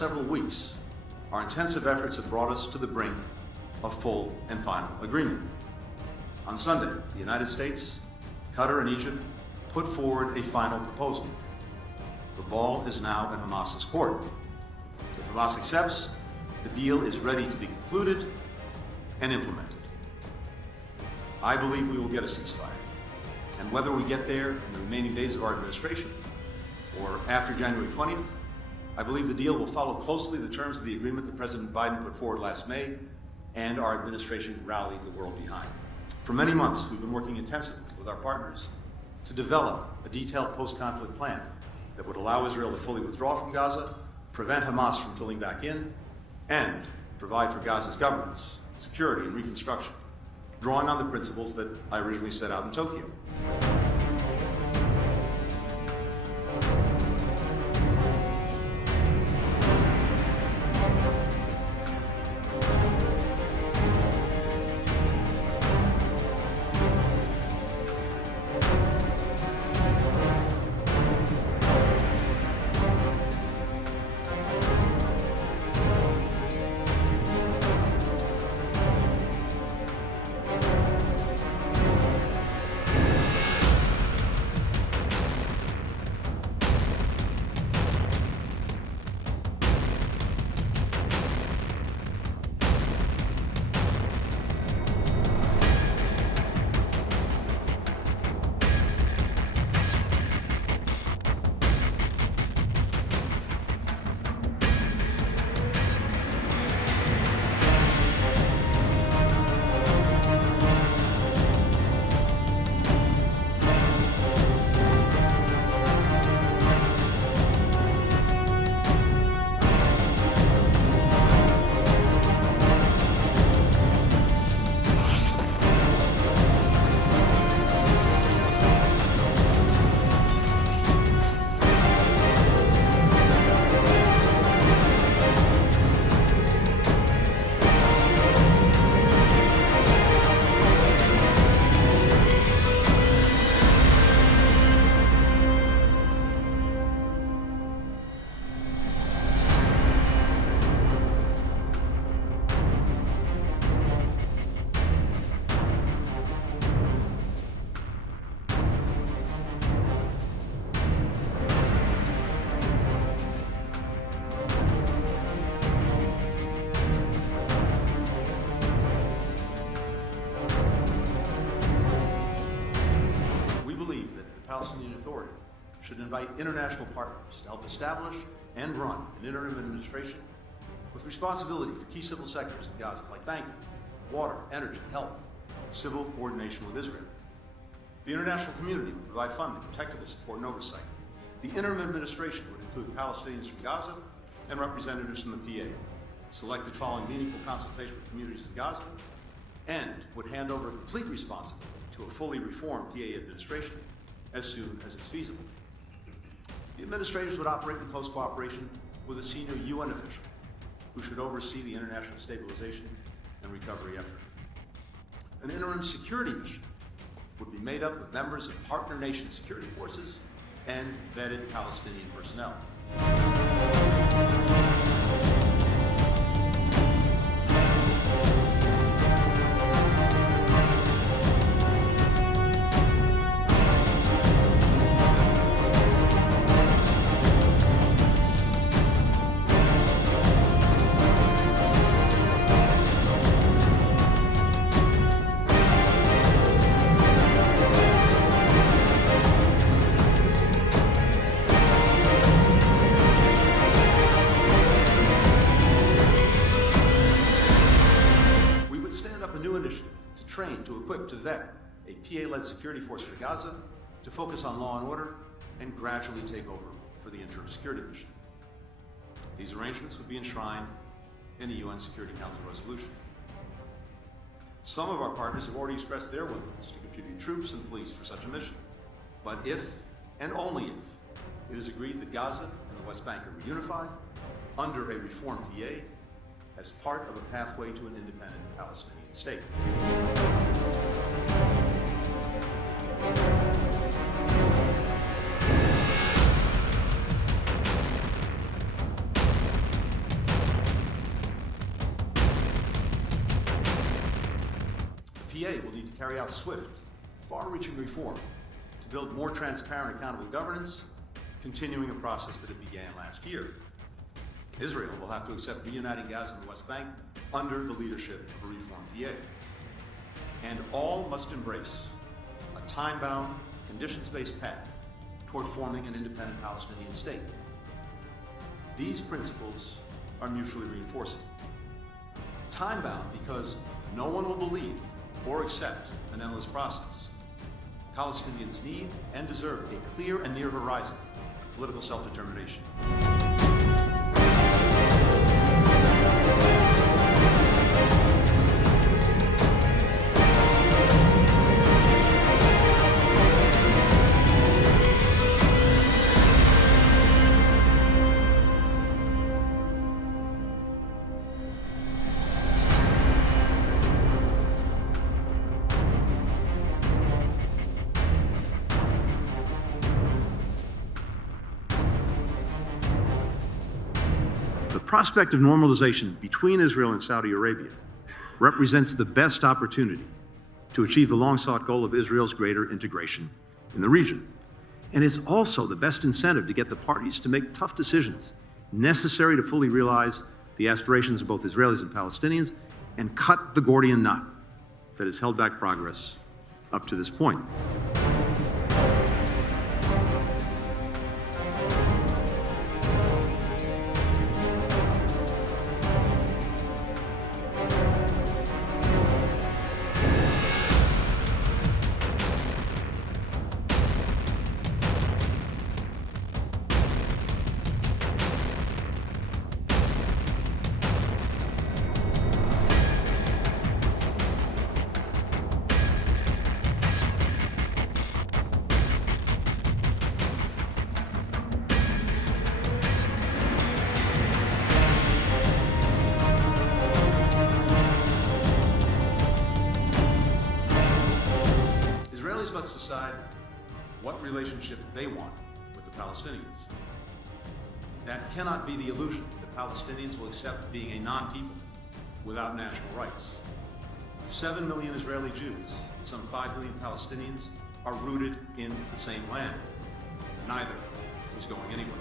several weeks, our intensive efforts have brought us to the brink of full and final agreement. On Sunday, the United States, Qatar, and Egypt put forward a final proposal. The ball is now in Hamas's court. If Hamas accepts, the deal is ready to be concluded and implemented. I believe we will get a ceasefire. And whether we get there in the remaining days of our administration or after January 20th, I believe the deal will follow closely the terms of the agreement that President Biden put forward last May and our administration rallied the world behind. For many months, we've been working intensively with our partners to develop a detailed post-conflict plan that would allow Israel to fully withdraw from Gaza, prevent Hamas from filling back in, and provide for Gaza's governance, security, and reconstruction, drawing on the principles that I originally set out in Tokyo. Palestinian Authority should invite international partners to help establish and run an interim administration with responsibility for key civil sectors in Gaza like banking, water, energy, health, civil coordination with Israel. The international community would provide funding, technical support, and oversight. The interim administration would include Palestinians from Gaza and representatives from the PA, selected following meaningful consultation with communities in Gaza, and would hand over complete responsibility to a fully reformed PA administration as soon as it's feasible. The administrators would operate in close cooperation with a senior UN official who should oversee the international stabilization and recovery effort. An interim security mission would be made up of members of partner nation security forces and vetted Palestinian personnel. To equip, to vet a PA-led security force for Gaza to focus on law and order and gradually take over for the interim security mission. These arrangements would be enshrined in a UN Security Council resolution. Some of our partners have already expressed their willingness to contribute troops and police for such a mission. But if, and only if, it is agreed that Gaza and the West Bank are reunified under a reformed PA as part of a pathway to an independent Palestinian state. carry out swift, far-reaching reform to build more transparent, accountable governance, continuing a process that it began last year. Israel will have to accept reuniting Gaza and the West Bank under the leadership of a reformed PA. And all must embrace a time-bound, conditions-based path toward forming an independent Palestinian state. These principles are mutually reinforcing. Time-bound because no one will believe or accept an endless process. Palestinians need and deserve a clear and near horizon for political self-determination. The prospect of normalization between Israel and Saudi Arabia represents the best opportunity to achieve the long-sought goal of Israel's greater integration in the region. And it's also the best incentive to get the parties to make tough decisions necessary to fully realize the aspirations of both Israelis and Palestinians and cut the Gordian knot that has held back progress up to this point. Israelis must decide what relationship they want with the Palestinians. That cannot be the illusion that Palestinians will accept being a non-people without national rights. 7 million Israeli Jews and some 5 million Palestinians are rooted in the same land. Neither is going anywhere.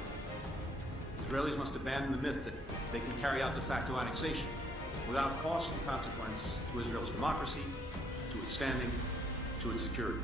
Israelis must abandon the myth that they can carry out de facto annexation without cost and consequence to Israel's democracy, to its standing, to its security.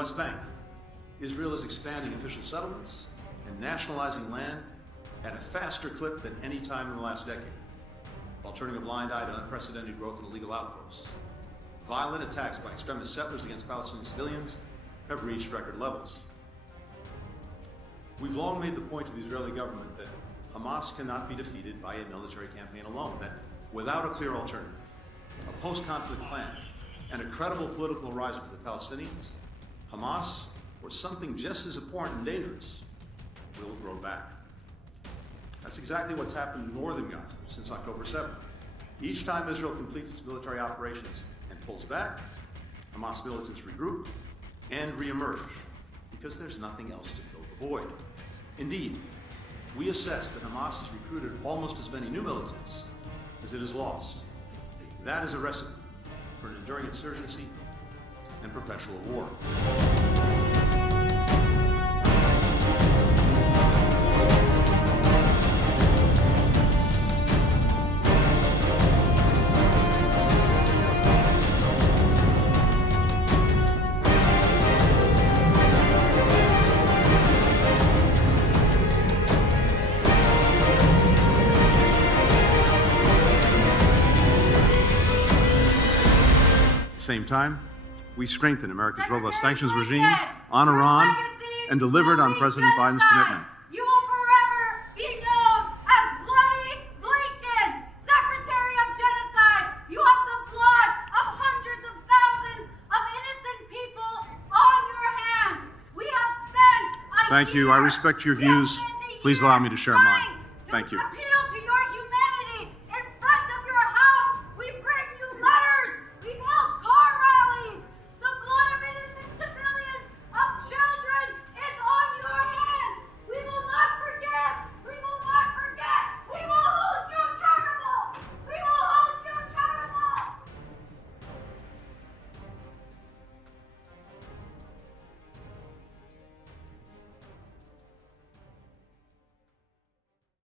West Bank, Israel is expanding official settlements and nationalizing land at a faster clip than any time in the last decade, while turning a blind eye to unprecedented growth in illegal outposts. Violent attacks by extremist settlers against Palestinian civilians have reached record levels. We've long made the point to the Israeli government that Hamas cannot be defeated by a military campaign alone, that without a clear alternative, a post-conflict plan, and a credible political horizon for the Palestinians, Hamas, or something just as important and dangerous, will grow back. That's exactly what's happened in northern Gaza since October 7th. Each time Israel completes its military operations and pulls back, Hamas militants regroup and reemerge because there's nothing else to fill the void. Indeed, we assess that Hamas has recruited almost as many new militants as it has lost. That is a recipe for an enduring insurgency and perpetual war. At the same time, we strengthen America's robust sanctions regime on Iran and delivered on President Biden's commitment. You will forever be known as Bloody Blinken, Secretary of Genocide. You have the blood of hundreds of thousands of innocent people Thank you. I respect your views. Please allow me to share mine. Thank you.